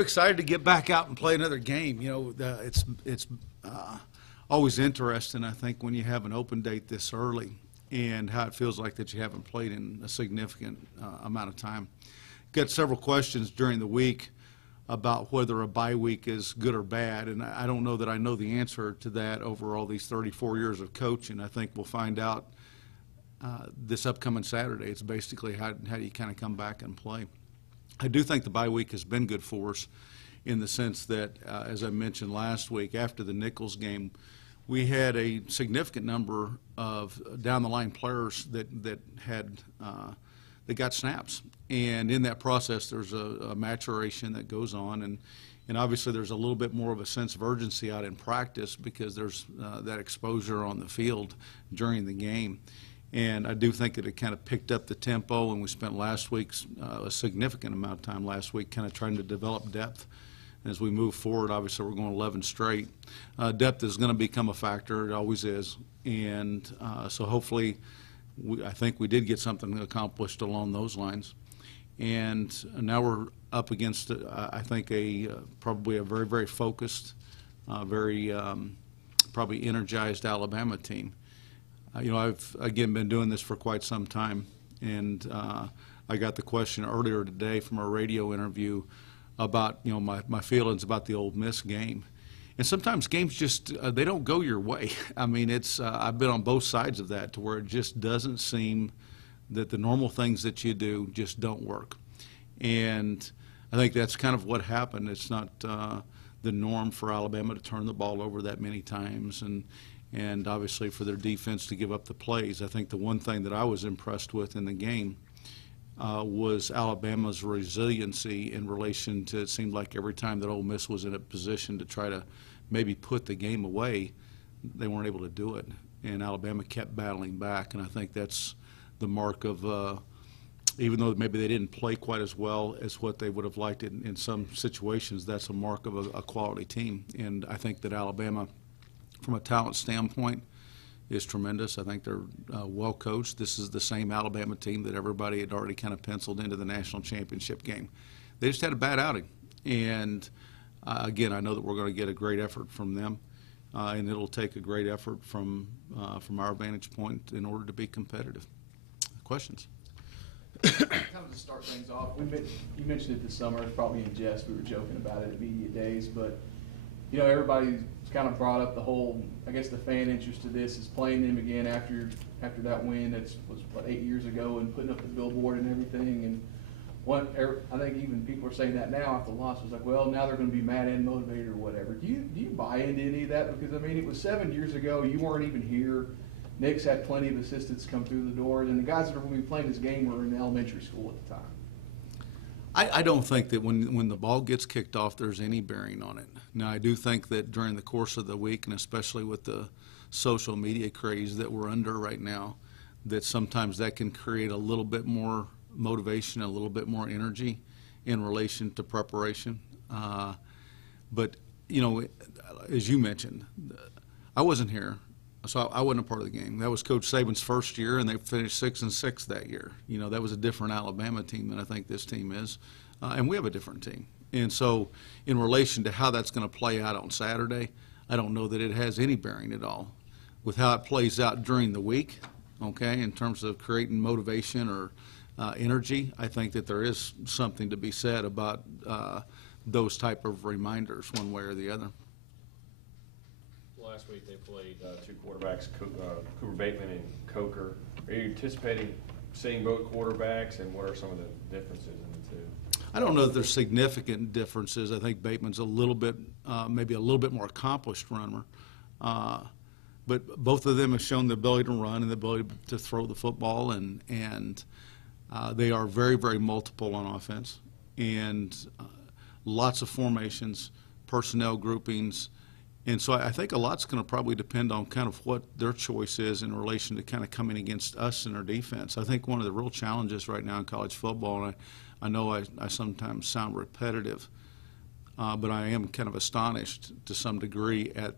Excited to get back out and play another game. It's always interesting, I think, when you have an open date this early and how it feels like that you haven't played in a significant amount of time. Got several questions during the week about whether a bye week is good or bad, and I don't know that I know the answer to that over all these 34 years of coaching. I think we'll find out this upcoming Saturday. It's basically how do you kind of come back and play. I do think the bye week has been good for us in the sense that, as I mentioned last week, after the Nichols game, we had a significant number of down-the-line players that got snaps. And in that process, there's a maturation that goes on, and obviously there's a little bit more of a sense of urgency out in practice because there's that exposure on the field during the game. And I do think that it kind of picked up the tempo, and we spent last week's a significant amount of time last week kind of trying to develop depth. And as we move forward, obviously we're going 11 straight. Depth is going to become a factor. It always is. And so hopefully I think we did get something accomplished along those lines. And now we're up against, I think, probably a very, very focused, very probably energized Alabama team. I've, again, been doing this for quite some time, and I got the question earlier today from a radio interview about, my feelings about the Ole Miss game. And sometimes games just, they don't go your way. I mean, I've been on both sides of that to where it just doesn't seem that the normal things that you do just don't work. And I think that's kind of what happened. It's not the norm for Alabama to turn the ball over that many times, and obviously for their defense to give up the plays. I think the one thing that I was impressed with in the game was Alabama's resiliency in relation to, it seemed like every time that Ole Miss was in a position to try to maybe put the game away, they weren't able to do it. And Alabama kept battling back, and I think that's the mark of, even though maybe they didn't play quite as well as what they would have liked in some situations, that's a mark of a quality team. And I think that Alabama, from a talent standpoint, is tremendous. I think they're well coached. This is the same Alabama team that everybody had already kind of penciled into the national championship game. They just had a bad outing. And, again, I know that we're going to get a great effort from them, and it'll take a great effort from our vantage point in order to be competitive. Questions? Kind of to start things off, you mentioned it this summer. It's probably in jest. We were joking about it at media days, but everybody's kind of brought up the whole, I guess, the fan interest to this is playing them again after that win. That was 8 years ago, and putting up the billboard and everything. And I think even people are saying that now after the loss. It's like, well, now they're going to be mad and motivated or whatever. Do you buy into any of that? Because I mean, it was 7 years ago. You weren't even here. Nick's had plenty of assistants come through the door, and the guys that are going to be playing this game were in elementary school at the time. I don't think that when the ball gets kicked off, there's any bearing on it. Now, I do think that during the course of the week, and especially with the social media craze that we're under right now, that sometimes that can create a little bit more motivation, a little bit more energy in relation to preparation. But, as you mentioned, I wasn't here. So I wasn't a part of the game. That was Coach Saban's first year, and they finished 6-6 that year. That was a different Alabama team than I think this team is, and we have a different team. And so, in relation to how that's going to play out on Saturday, I don't know that it has any bearing at all with how it plays out during the week. Okay, in terms of creating motivation or energy, I think that there is something to be said about those type of reminders, one way or the other. Last week they played two quarterbacks, Cooper Bateman and Coker. Are you anticipating seeing both quarterbacks, and what are some of the differences in the two? I don't know that there's significant differences. I think Bateman's a little bit, maybe a little bit more accomplished runner. But both of them have shown the ability to run and the ability to throw the football, and they are very, very multiple on offense. And lots of formations, personnel groupings. And so I think a lot's going to probably depend on kind of what their choice is in relation to kind of coming against us in our defense. I think one of the real challenges right now in college football, and I know I sometimes sound repetitive, but I am kind of astonished to some degree at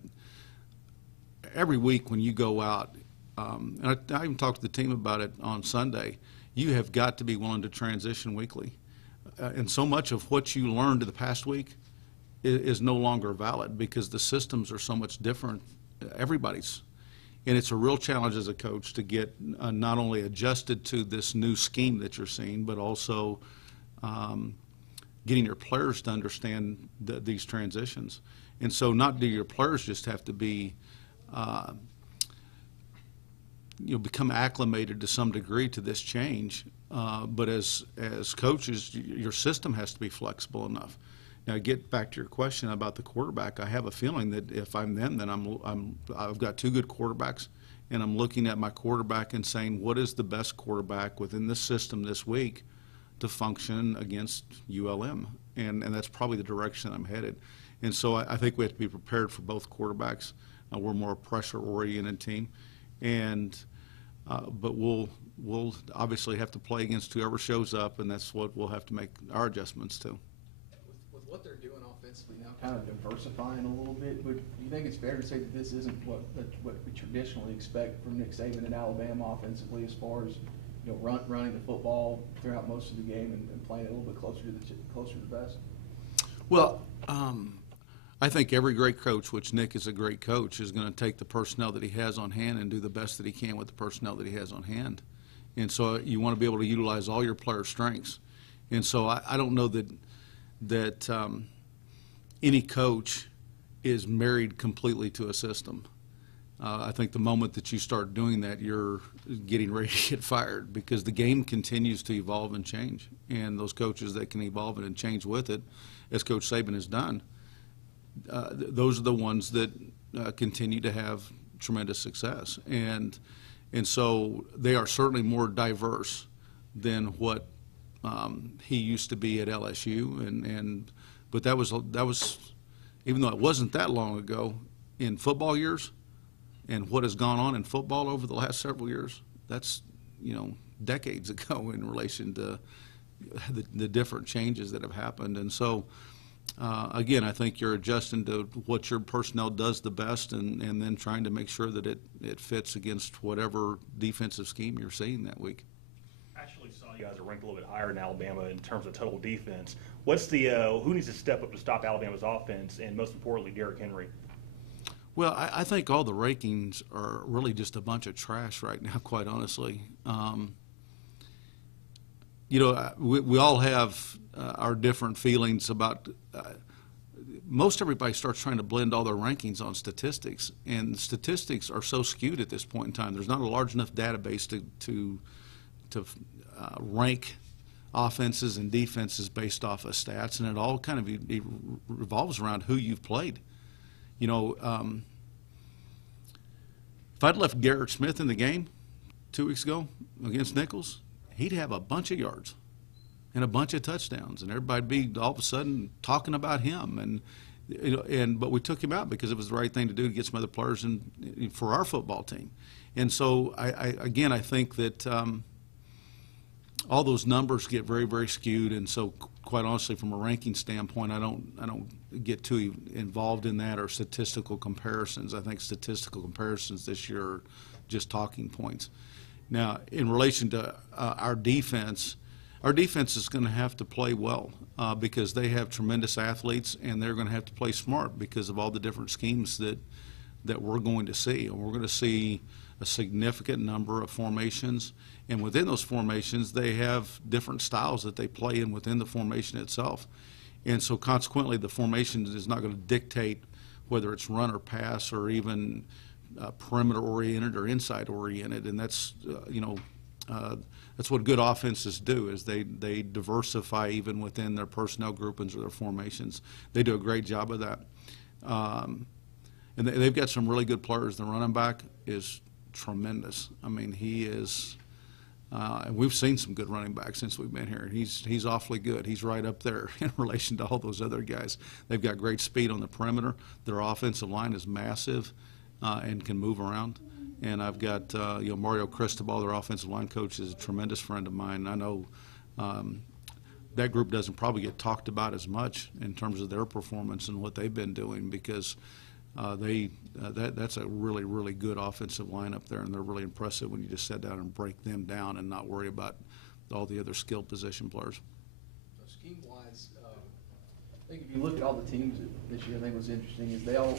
every week when you go out, and I even talked to the team about it on Sunday, you have got to be willing to transition weekly. and so much of what you learned in the past week is no longer valid because the systems are so much different. Everybody's. And it's a real challenge as a coach to get not only adjusted to this new scheme that you're seeing, but also getting your players to understand these transitions. And so not do your players just have to be, become acclimated to some degree to this change, but as coaches, your system has to be flexible enough. Now, get back to your question about the quarterback. I have a feeling that if I'm them, then I've got two good quarterbacks, and I'm looking at my quarterback and saying, what is the best quarterback within this system this week to function against ULM? And that's probably the direction I'm headed. And so I think we have to be prepared for both quarterbacks. We're more a pressure-oriented team, but we'll obviously have to play against whoever shows up, and that's what we'll have to make our adjustments to. With what they're doing offensively now, kind of diversifying a little bit, do you think it's fair to say that this isn't what we traditionally expect from Nick Saban and Alabama offensively, as far as running the football throughout most of the game and playing it a little bit closer to the vest? Well, I think every great coach, which Nick is a great coach, is going to take the personnel that he has on hand and do the best that he can with the personnel that he has on hand. And so you want to be able to utilize all your player strengths. And so I don't know that any coach is married completely to a system. I think the moment that you start doing that, you're getting ready to get fired, because the game continues to evolve and change. And those coaches that can evolve it and change with it, as Coach Saban has done, those are the ones that continue to have tremendous success. And so they are certainly more diverse than what he used to be at LSU. But that was even though it wasn't that long ago, in football years, and what has gone on in football over the last several years, that's decades ago in relation to the different changes that have happened. And so again, I think you're adjusting to what your personnel does the best, and then trying to make sure that it fits against whatever defensive scheme you're seeing that week. Actually saw you guys are ranked a little bit higher than Alabama in terms of total defense. What's the who needs to step up to stop Alabama's offense, and most importantly, Derrick Henry? Well, I think all the rankings are really just a bunch of trash right now, quite honestly. We all have our different feelings about most everybody starts trying to blend all their rankings on statistics, and statistics are so skewed at this point in time. There's not a large enough database to rank offenses and defenses based off of stats, and it all kind of revolves around who you've played. If I'd left Garrett Smith in the game 2 weeks ago against Nichols, he'd have a bunch of yards and a bunch of touchdowns, and everybody'd be all of a sudden talking about him. But we took him out because it was the right thing to do to get some other players for our football team. And so I think that all those numbers get very, very skewed. And so, quite honestly, from a ranking standpoint, I don't get too involved in that, or statistical comparisons. I think statistical comparisons this year are just talking points. Now, in relation to our defense is going to have to play well because they have tremendous athletes, and they're going to have to play smart because of all the different schemes that we're going to see. And we're going to see a significant number of formations, and within those formations, they have different styles that they play in within the formation itself. And so consequently, the formation is not going to dictate whether it's run or pass, or even perimeter-oriented or inside-oriented. And that's, that's what good offenses do, is they diversify even within their personnel groupings or their formations. They do a great job of that. And they've got some really good players. The running back is tremendous. I mean, he is and we've seen some good running backs since we've been here. He's awfully good. He's right up there in relation to all those other guys. They've got great speed on the perimeter. Their offensive line is massive and can move around. And I've got Mario Cristobal, their offensive line coach, is a tremendous friend of mine. I know that group doesn't probably get talked about as much in terms of their performance and what they've been doing, because that's a really, really good offensive line up there, and they're really impressive when you just sit down and break them down and not worry about all the other skilled position players. So think if you look at all the teams this year, I think what's interesting is they all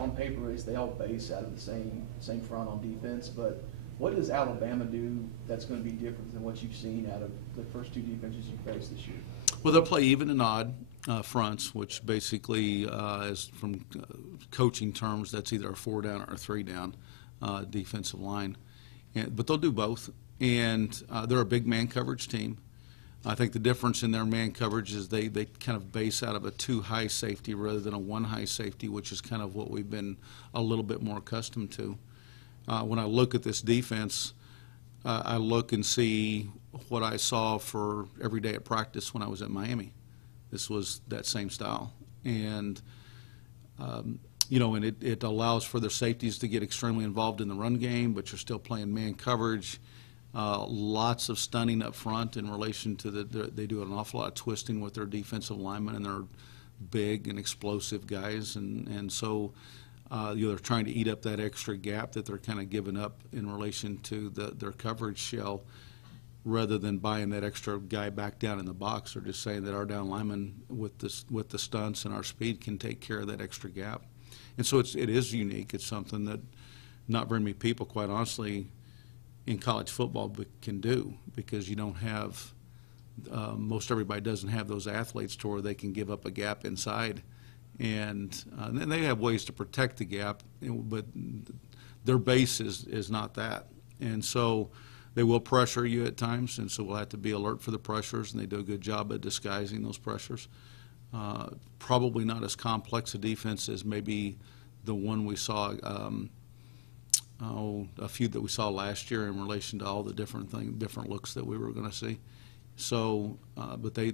on paper they all base out of the same front on defense. But what does Alabama do that's going to be different than what you've seen out of the first two defenses you faced this year? Well, they'll play even and odd fronts, which basically is from coaching terms, that's either a 4 down or a 3 down defensive line. But they'll do both, and they're a big man coverage team. I think the difference in their man coverage is they kind of base out of a 2 high safety rather than a 1 high safety, which is kind of what we've been a little bit more accustomed to. When I look at this defense, I look and see what I saw for every day at practice when I was at Miami. This was that same style. And, and it allows for their safeties to get extremely involved in the run game, but you're still playing man coverage. Lots of stunning up front in relation to they do an awful lot of twisting with their defensive linemen, and they're big and explosive guys. And so they're trying to eat up that extra gap that they're kind of giving up in relation to their coverage shell, rather than buying that extra guy back down in the box. They're just saying that our down linemen with the stunts and our speed can take care of that extra gap. And so it is unique. It's something that not very many people, quite honestly, in college football can do, because you don't have most everybody doesn't have those athletes to where they can give up a gap inside, and then they have ways to protect the gap, but their base is not that. And so they will pressure you at times, and so we'll have to be alert for the pressures, and they do a good job at disguising those pressures. Probably not as complex a defense as maybe the one we saw, a few that we saw last year in relation to all the different looks that we were going to see. So, but they're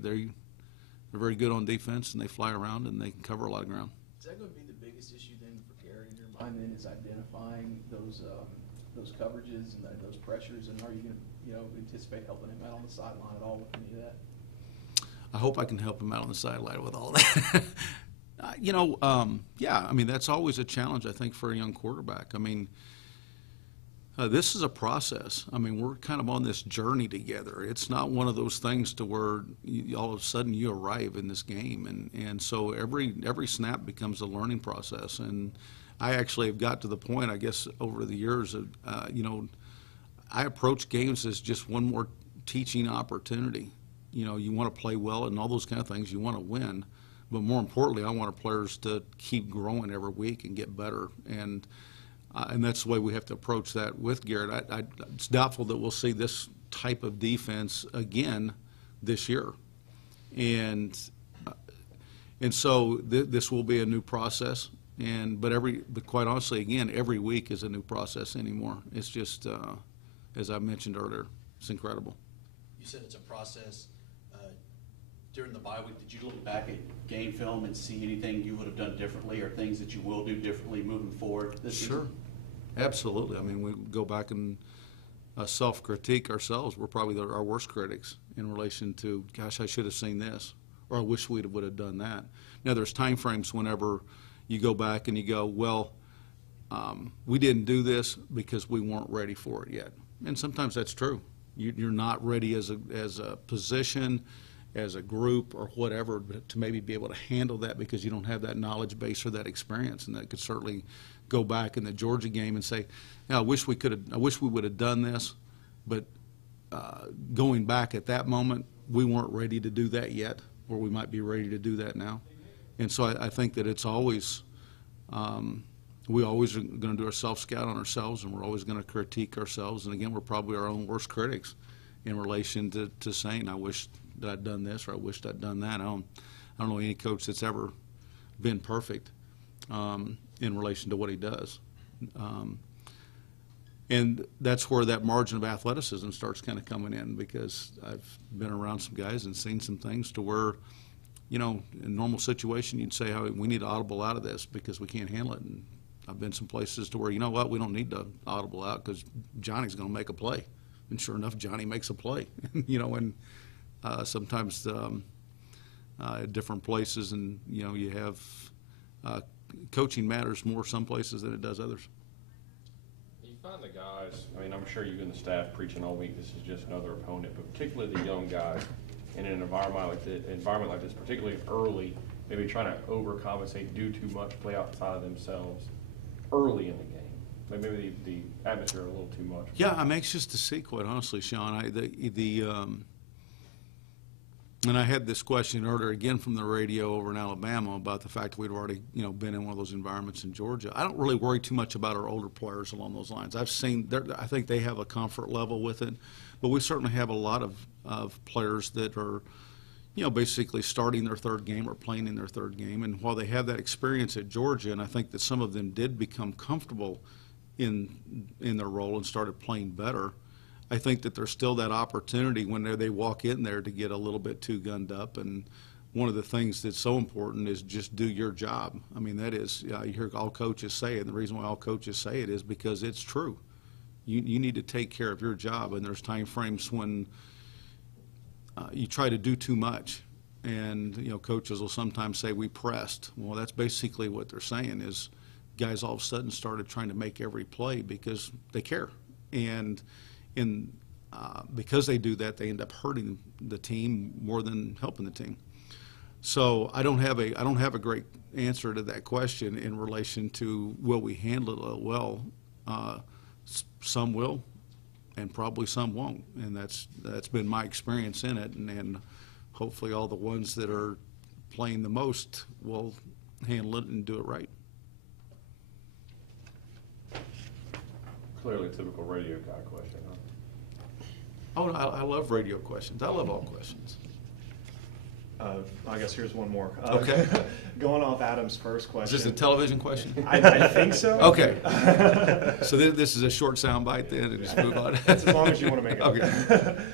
very good on defense, and they fly around and they can cover a lot of ground. Is that going to be the biggest issue then for Garrett in your mind? Then is identifying those coverages and those pressures, and are you going to anticipate helping him out on the sideline at all with any of that? I hope I can help him out on the sideline with all that. Yeah, I mean, that's always a challenge, I think, for a young quarterback. I mean, this is a process. I mean, we're kind of on this journey together. It's not one of those things to where all of a sudden you arrive in this game. And so every snap becomes a learning process. And I actually have got to the point, I guess, over the years, of, I approach games as just one more teaching opportunity. You want to play well and all those kind of things. You want to win. But more importantly, I want our players to keep growing every week and get better. And that's the way we have to approach that with Garrett. It's doubtful that we'll see this type of defense again this year. And so this will be a new process. But quite honestly, again, every week is a new process anymore. It's just, as I mentioned earlier, it's incredible. You said it's a process. During the bye week, did you look back at game film and see anything you would have done differently, or things that you will do differently moving forward this season? Sure. Absolutely. I mean, we go back and self-critique ourselves. We're probably our worst critics in relation to, gosh, I should have seen this, or I wish we would have done that. Now, there's time frames whenever you go back and you go, well, we didn't do this because we weren't ready for it yet. And sometimes that's true. You're not ready as a position, as a group, or whatever, to maybe be able to handle that because you don't have that knowledge base or that experience. And that could certainly go back in the Georgia game and say, I wish we would have done this, but going back at that moment, we weren't ready to do that yet, or we might be ready to do that now. And so I think that it's always, we always are going to do our self-scout on ourselves, and we're always going to critique ourselves. And again, we're probably our own worst critics in relation to saying, I wish that I'd done this, or I wished I'd done that. I don't know any coach that's ever been perfect in relation to what he does. And that's where that margin of athleticism starts kind of coming in, because I've been around some guys and seen some things to where, in a normal situation, you'd say, we need to audible out of this because we can't handle it. And I've been some places to where, we don't need to audible out because Johnny's going to make a play. And sure enough, Johnny makes a play, and sometimes at different places, and, you have coaching matters more some places than it does others. You find the guys, I'm sure you and the staff preaching all week, this is just another opponent, but particularly the young guys in an environment like this, particularly early, maybe trying to overcompensate, do too much, play outside of themselves early in the game? Like maybe the atmosphere a little too much. Yeah, I'm anxious to see, quite honestly, Sean. And I had this question earlier again from the radio over in Alabama about the fact that we'd already, been in one of those environments in Georgia. I don't really worry too much about our older players along those lines. I think they have a comfort level with it, but we certainly have a lot of players that are, basically starting their third game or playing in their third game. And while they have that experience at Georgia, and I think that some of them did become comfortable in their role and started playing better, I think that there's still that opportunity when they walk in there to get a little bit too gunned up. And one of the things that's so important is just do your job. I mean, that is, you hear all coaches say it, and the reason why all coaches say it is because it's true. You need to take care of your job, and there's time frames when you try to do too much. And, coaches will sometimes say, we pressed. Well, that's basically what they're saying is guys all of a sudden started trying to make every play because they care. And because they do that, they end up hurting the team more than helping the team. So I don't have a great answer to that question in relation to will we handle it well. Some will, and probably some won't, and that's been my experience in it. And hopefully all the ones that are playing the most will handle it and do it right. Clearly a typical radio guy question, huh? Oh, I love radio questions. I love all questions. I guess here's one more. Okay. Going off Adam's first question. Is this a television question? I think so. Okay. So this is a short soundbite then, and just move on. That's as long as you want to make it. Okay.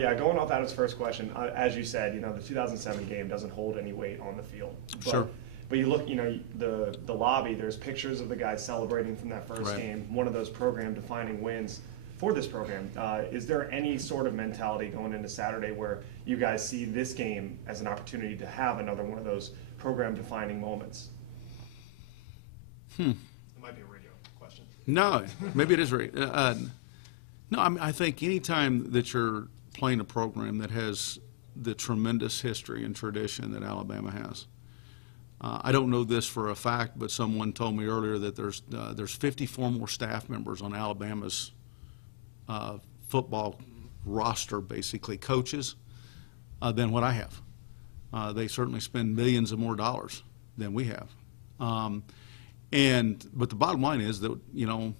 Yeah, going off Adam's first question, as you said, the 2007 game doesn't hold any weight on the field. Sure. But you look, the lobby, there's pictures of the guys celebrating from that first Right. game, one of those program-defining wins for this program. Is there any sort of mentality going into Saturday where you guys see this game as an opportunity to have another one of those program-defining moments? It might be a radio question. No, maybe it is right. No, I think anytime that you're playing a program that has the tremendous history and tradition that Alabama has, I don't know this for a fact, but someone told me earlier that there's 54 more staff members on Alabama's football roster, basically coaches, than what I have. They certainly spend millions of more dollars than we have. But the bottom line is that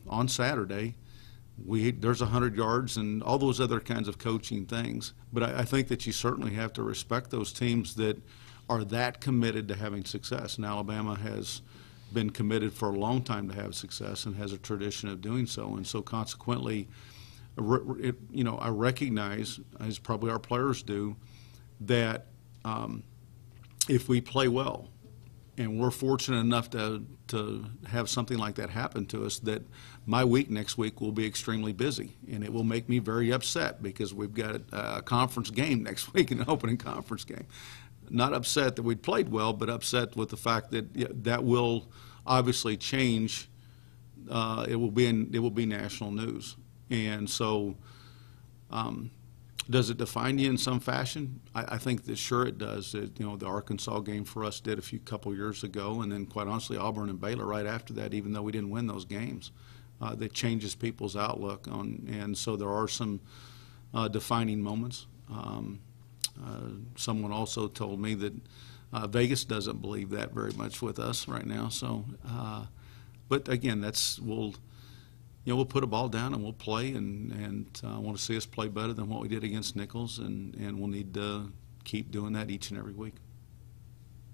on Saturday there's 100 yards and all those other kinds of coaching things. But I think that you certainly have to respect those teams that are that committed to having success. And Alabama has been committed for a long time to have success and has a tradition of doing so. And so consequently, I recognize, as probably our players do, that if we play well, and we're fortunate enough to have something like that happen to us, that my week next week will be extremely busy, and it will make me very upset because we've got a conference game next week, an opening conference game. Not upset that we played well, but upset with the fact that that will obviously change. It will be national news. And so, does it define you in some fashion? I think that sure it does. The Arkansas game for us did a couple years ago, and then quite honestly, Auburn and Baylor right after that, even though we didn't win those games, that changes people's outlook on. And so there are some defining moments. Someone also told me that Vegas doesn't believe that very much with us right now. So, but again, we'll put a ball down and we'll play, and I want to see us play better than what we did against Nichols, and we'll need to keep doing that each and every week.